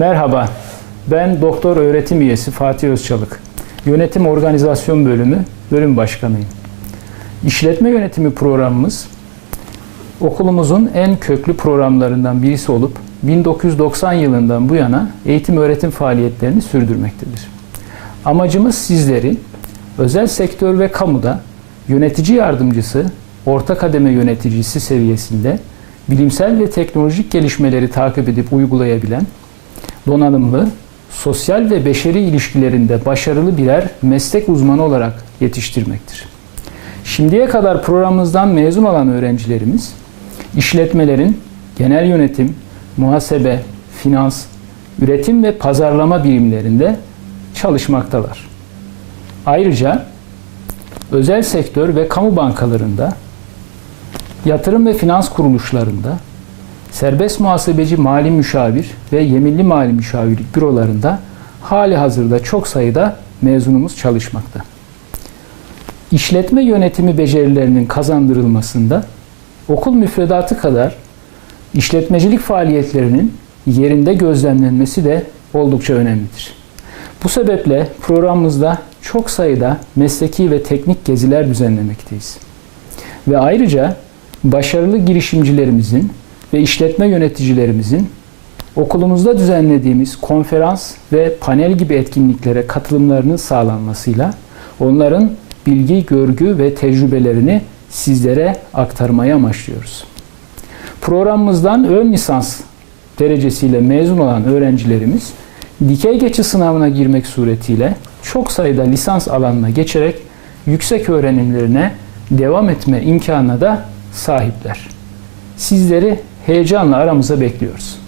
Merhaba, ben doktor öğretim üyesi Fatih Özçalık. Yönetim Organizasyon Bölümü Bölüm Başkanıyım. İşletme yönetimi programımız okulumuzun en köklü programlarından birisi olup 1990 yılından bu yana eğitim öğretim faaliyetlerini sürdürmektedir. Amacımız sizleri özel sektör ve kamuda yönetici yardımcısı, orta kademe yöneticisi seviyesinde bilimsel ve teknolojik gelişmeleri takip edip uygulayabilen donanımlı, sosyal ve beşeri ilişkilerinde başarılı birer meslek uzmanı olarak yetiştirmektir. Şimdiye kadar programımızdan mezun olan öğrencilerimiz işletmelerin genel yönetim, muhasebe, finans, üretim ve pazarlama birimlerinde çalışmaktalar. Ayrıca özel sektör ve kamu bankalarında, yatırım ve finans kuruluşlarında, serbest muhasebeci mali müşavir ve yeminli mali müşavirlik bürolarında hali hazırda çok sayıda mezunumuz çalışmakta. İşletme yönetimi becerilerinin kazandırılmasında okul müfredatı kadar işletmecilik faaliyetlerinin yerinde gözlemlenmesi de oldukça önemlidir. Bu sebeple programımızda çok sayıda mesleki ve teknik geziler düzenlemekteyiz. Ve ayrıca başarılı girişimcilerimizin ve işletme yöneticilerimizin okulumuzda düzenlediğimiz konferans ve panel gibi etkinliklere katılımlarının sağlanmasıyla onların bilgi, görgü ve tecrübelerini sizlere aktarmayı amaçlıyoruz. Programımızdan ön lisans derecesiyle mezun olan öğrencilerimiz dikey geçi sınavına girmek suretiyle çok sayıda lisans alanına geçerek yüksek öğrenimlerine devam etme imkanına da sahipler. Sizleri heyecanla aramıza bekliyoruz.